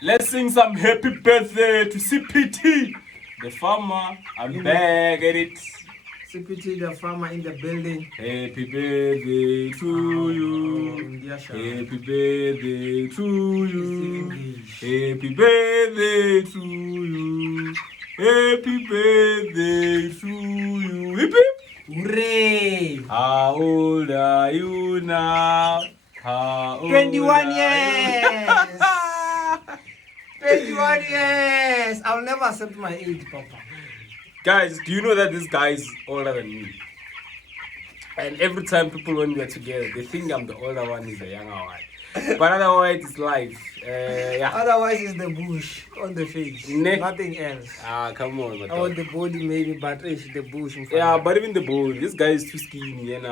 Let's sing some happy birthday to CPT, the farmer. I'm back at it. CPT, the farmer in the building. Happy birthday to you. Happy birthday to you. Happy birthday to you. Happy birthday to you. Hip hip. Hooray! How old are you now? How old 21 are years! 21 years! I'll never accept my age, Papa. Guys, do you know that this guy is older than me? And every time people, when we are together, they think I'm the older one, he's the younger one. But otherwise, it's life. Yeah. Otherwise, it's the bush on the face. Nothing else. Come on, my Or dog. the body, maybe, but it's the bush. Yeah, but even the bone. This guy is too skinny, and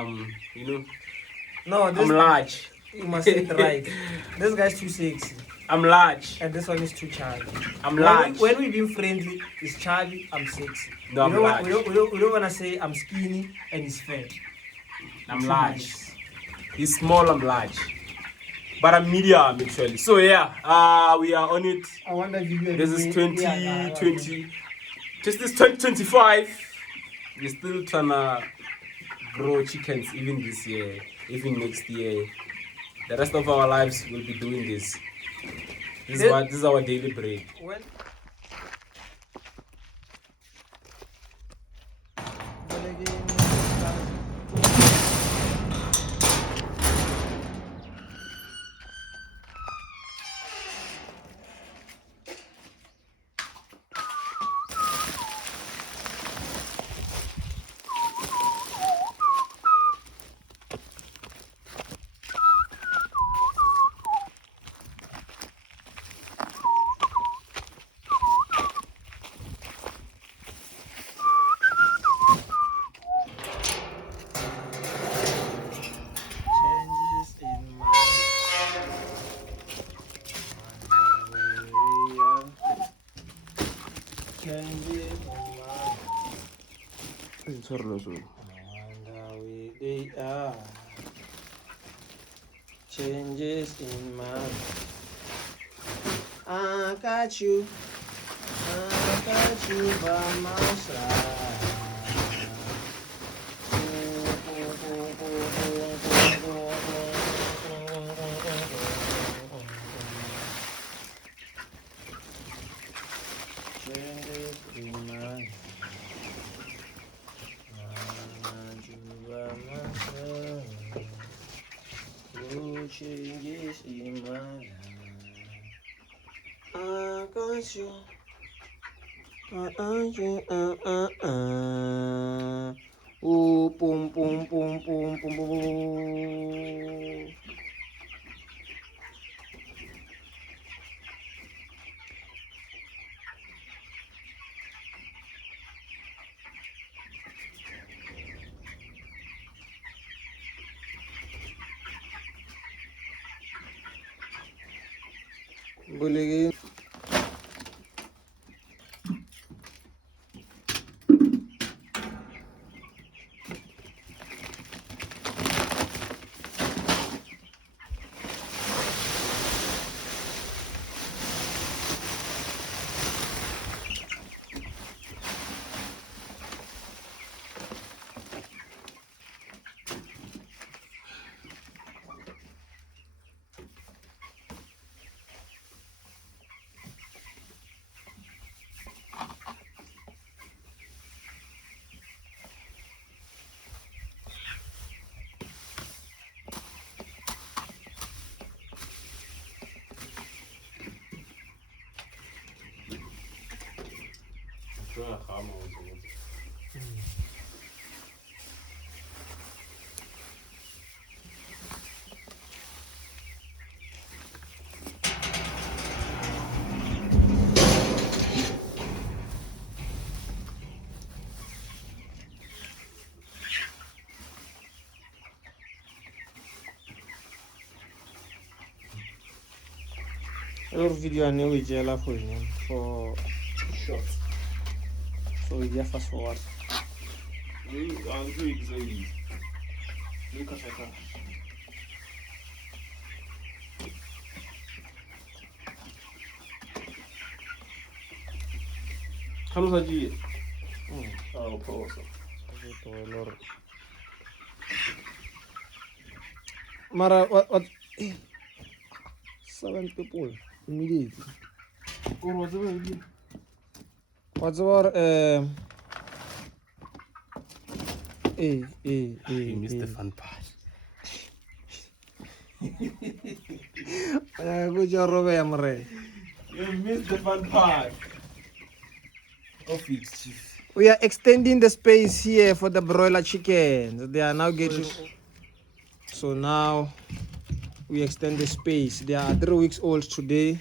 No, this I'm large. You must say it right. This guy's too sexy. I'm large. And this one is too chubby. I'm large. When we being friendly, it's chubby, I'm sexy. No, I'm large. We don't want to say I'm skinny and he's fat. I'm large. He's small, I'm large. But I'm medium actually. So yeah, we are on it. I wonder if you This is 2020. Just this 2025. We're still trying to grow chickens even this year, even next year. The rest of our lives will be doing this. This is our daily bread. They are changes in mind. I got you by my side. Changes in mind. Changes in my life. I got you. Oh, boom, boom, boom, boom, boom, boom. Boleh. Your video ne we jela for short. So we just fast forward. I'll do it easy. How much you? Oh, pause. Mara, what? 7 people immediately. What's about You missed the fun part. Good job, Robert. You missed the fun part. Of it, chief. We are extending the space here for the broiler chickens. They are now getting. So now we extend the space. They are 3 weeks old today.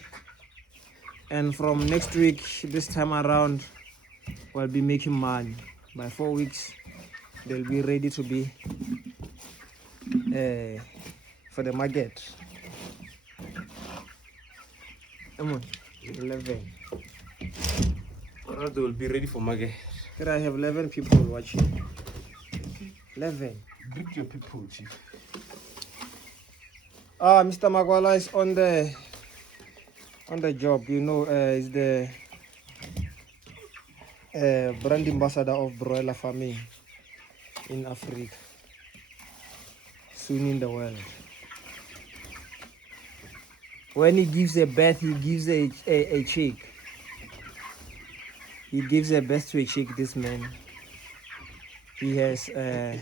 And from next week, this time around, we'll be making money. By 4 weeks, they'll be ready to be for the market. Come on, 11. They will be ready for market. Here I have 11 people watching. 11. Greet your people, chief. Mr. Magwala is on the job. You know, is the brand ambassador of broiler farming in Africa, soon in the world. When he gives a birth, he gives a chick. He gives a birth to a chick, this man. He has he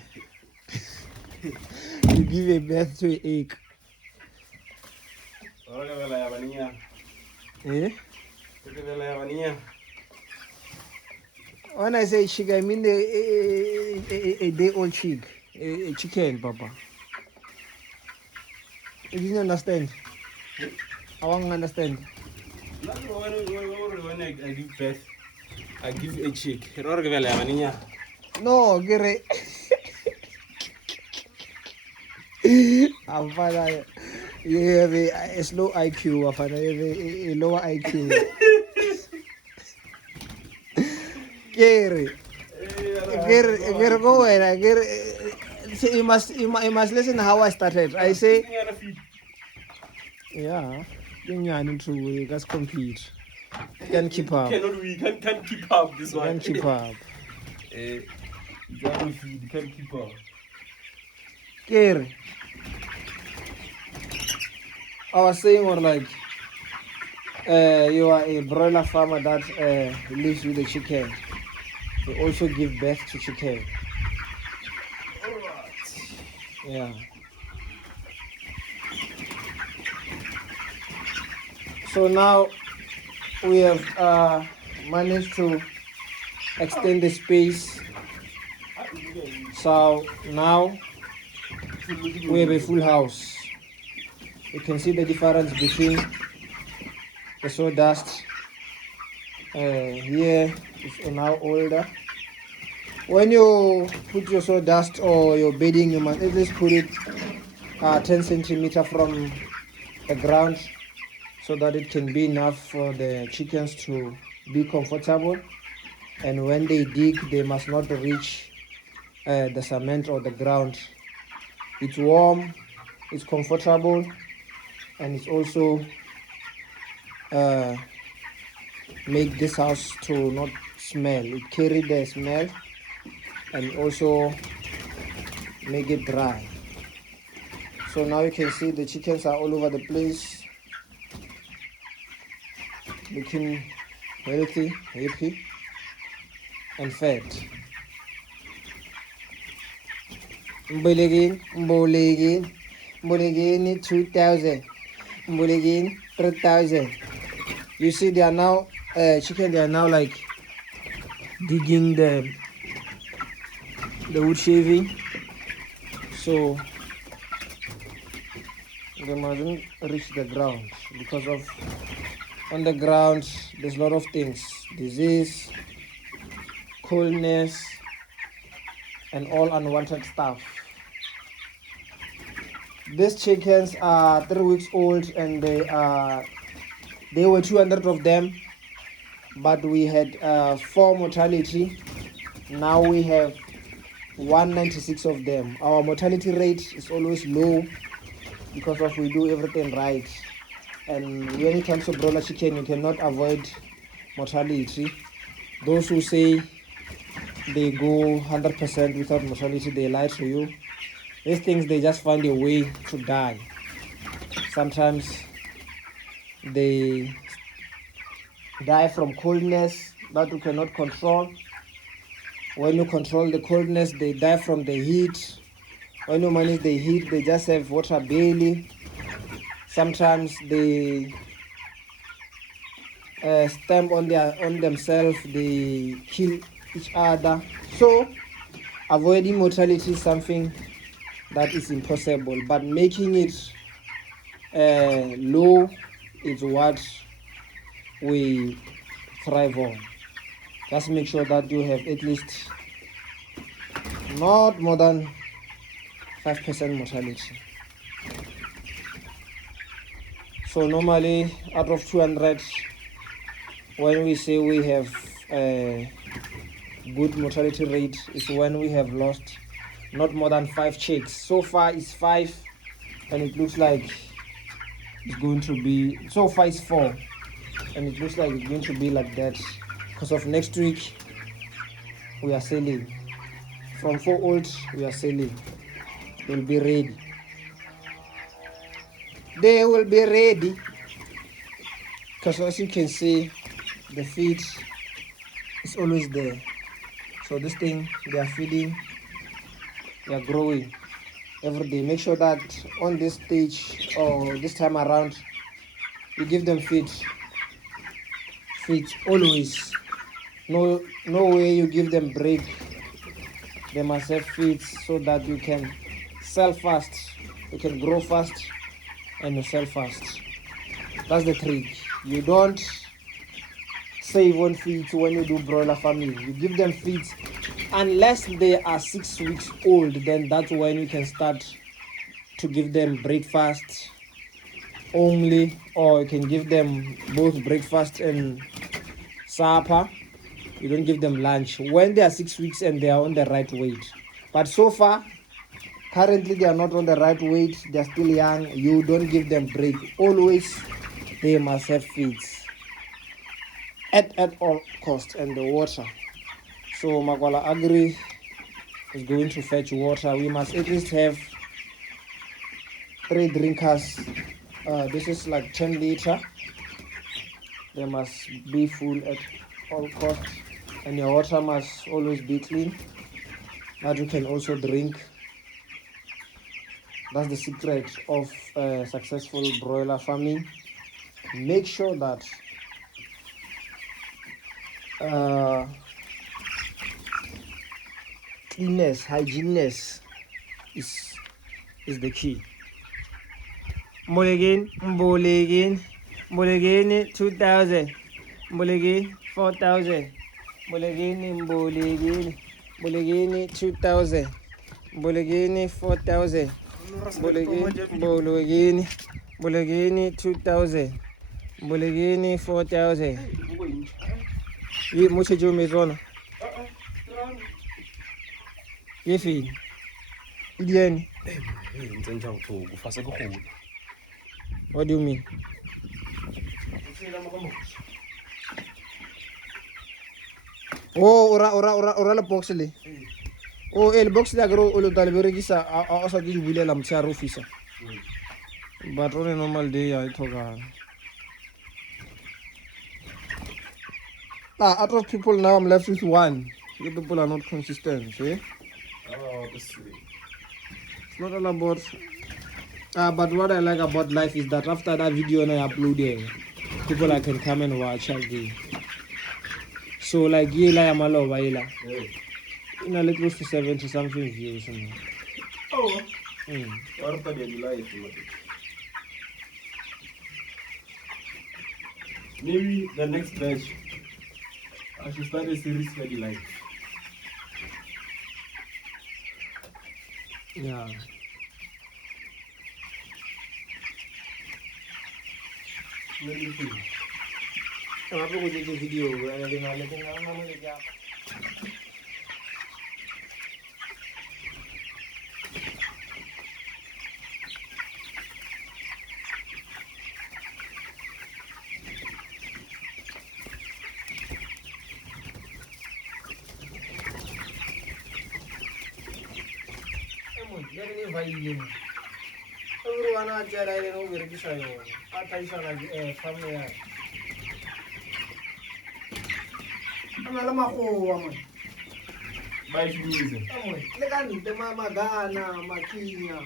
give a birth to an egg. Eh? When I say chick, I mean a day-old chick, a chicken, Papa. You didn't understand? I won't understand. When I give birth, I give a chick. No, get it. I'm fine. You have a slow IQ, I'm fine. A lower IQ. Get go ahead. You must listen how I started. I say, yeah, you guys compete. Can't keep up. Can't keep up this one. Can't keep up. You can't keep up. Kerry. I was saying, or like, you are a broiler farmer that lives with a chicken. You also give birth to chicken. Alright. Yeah. So now we have managed to extend the space. So now we have a full house. You can see the difference between the sawdust. Here is now older. When you put your sawdust or your bedding, you must at least put it 10 centimeters from the ground so that it can be enough for the chickens to be comfortable. And when they dig, they must not reach the cement or the ground. It's warm, it's comfortable, and it's also make this house to not smell. It carry the smell and also make it dry. So now you can see the chickens are all over the place, looking healthy, happy, and fed. Mbuligin 2,000. Mbuligin 3,000. You see, they are now chicken. They are now like digging the wood shaving, so they mustn't reach the ground because of on the ground there's a lot of things: disease, coldness, and all unwanted stuff. These chickens are 3 weeks old, and they were 200 of them, but we had 4 mortality. Now we have 196 of them. Our mortality rate is always low because of we do everything right. And when it comes to broiler chicken, you cannot avoid mortality. Those who say they go 100% without mortality, they lie to you. These things, they just find a way to die. Sometimes they die from coldness that you cannot control. When you control the coldness, they die from the heat. When you manage the heat, they just have water belly. Sometimes they stamp on themselves, they kill each other. So avoiding mortality is something that is impossible, but making it low is what we thrive on. Just make sure that you have at least not more than 5% mortality. So normally out of 200, when we say we have a good mortality rate, is when we have lost not more than 5 chicks. So far it's 5, and it looks like it's going to be, so far it's 4, and it looks like it's going to be like that because of next week we are selling from 4 old. We are selling, they'll be ready, they will be ready, because as you can see, the feed is always there. So this thing, they are feeding, they are growing every day. Make sure that on this stage or this time around, you give them feed always. No way you give them break. They must have feeds so that you can sell fast, you can grow fast, and you sell fast. That's the trick. You don't save on feeds when you do broiler farming. You give them feeds unless they are 6 weeks old, then that's when you can start to give them breakfast only, or you can give them both breakfast and supper. You don't give them lunch when they are 6 weeks and they are on the right weight. But so far, currently they are not on the right weight, they are still young. You don't give them break. Always they must have feeds at all costs, and the water. So Makwala Agri is going to fetch water. We must at least have 3 drinkers. This is like 10 liter. They must be full at all costs, and your water must always be clean, that you can also drink. That's the secret of successful broiler farming. Make sure that cleanness, hygieneness is the key. Mbolegin 2000, Mbolegin 4000, Mbolegin 2000, Mbolegin 4000, Mbolegin 2000, Mbolegin 4000. Ye muche jo mezona. Ye fi. Idiani. What do you mean? Oh, ora la box le. Oh, el box la gro o lo dalberegisa a sa di bulela mtsharo officer. But on a normal day I talk out of people now I'm left with 1. You people are not consistent, eh? Oh, this is It's not all about but what I like about life is that after that video and I upload it, people I can come and watch again. So like yela ya maloba yela. In a little close to 70 something views. oh. What are you life? Maybe the next batch I should start a series for the life. Yeah. Let me see. I'm going to do the video. va yini everyone a tsela ile no berekisa yona a tlaisana farm ya ana le magoa man ba shumise le ka nte magana makinya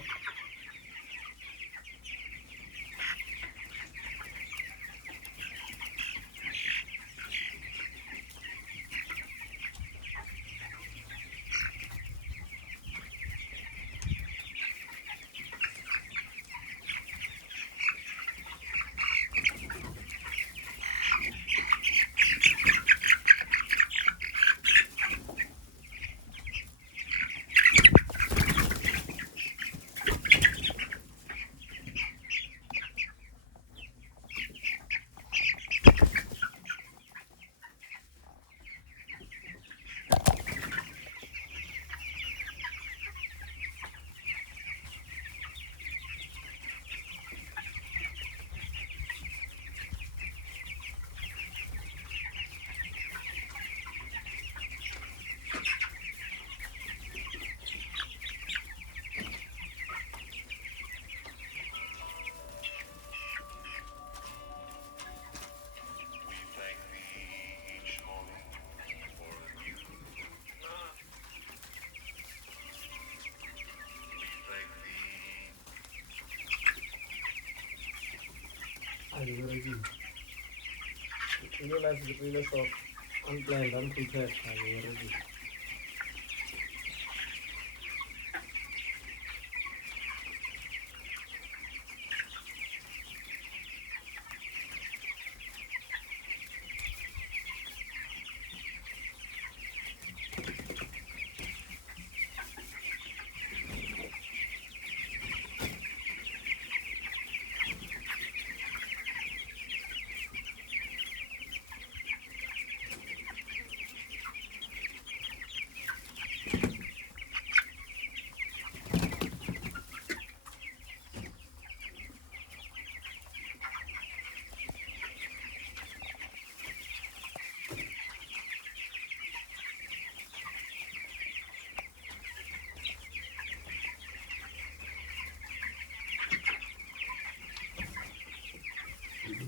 You realize the previous of unplanned, unprepared.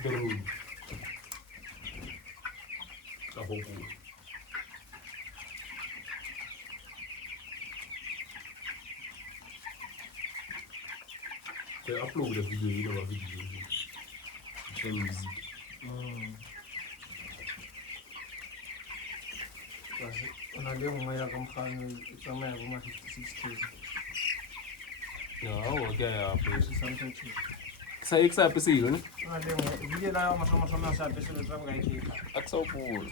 the room. The whole room. They upload the video, you know, a video. It's very easy. Unajua mmoja kwa mfano kama ya kama 56k. No, okay, Something to. Kisa pesa hiyo ni? Unajua video nayo masomo sa pesa ndio tunga hiki. Aksapo.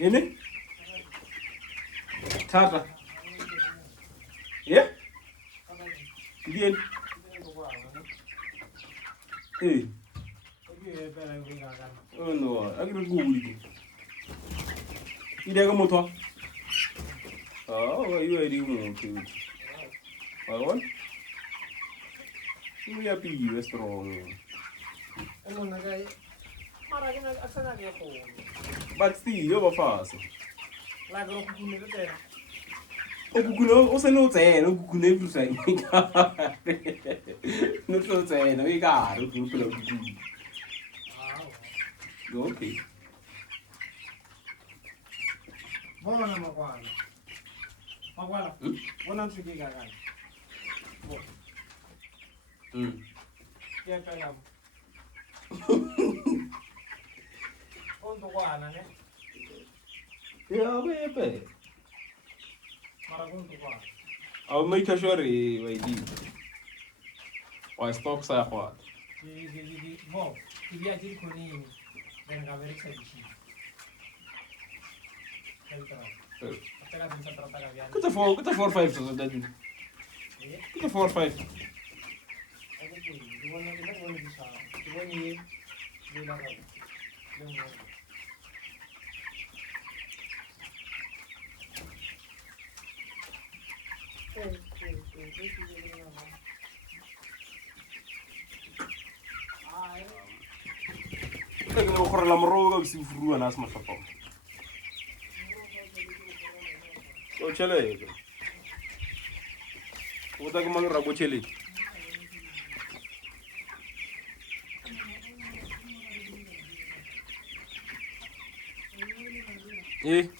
Ini? Tata. Yeah? Again. Hey. Oh no, I can go with you. You there, motor? Oh, you already want to. What? You are big restaurant. But still, you're fast. Like Okukuno, você não tem, okukuno é você. Não sou você, não é caro, okukuno pelo okukuno. Ok. Bona magwana. Magwana. Bona ntshikiga kana. Ya kana. Onto kwana ne. Ya bebe. Mara kunto kwana. I'll make sure I do. Or stock sa what? Mo, tibi aja kuning dan kamera sedikit. Kita 4-5 so that. Kita 4-5. Kita kena ukur dalam roga bisa furuan asma apa. Oh chale. Kita kemana rabo chale. Eh.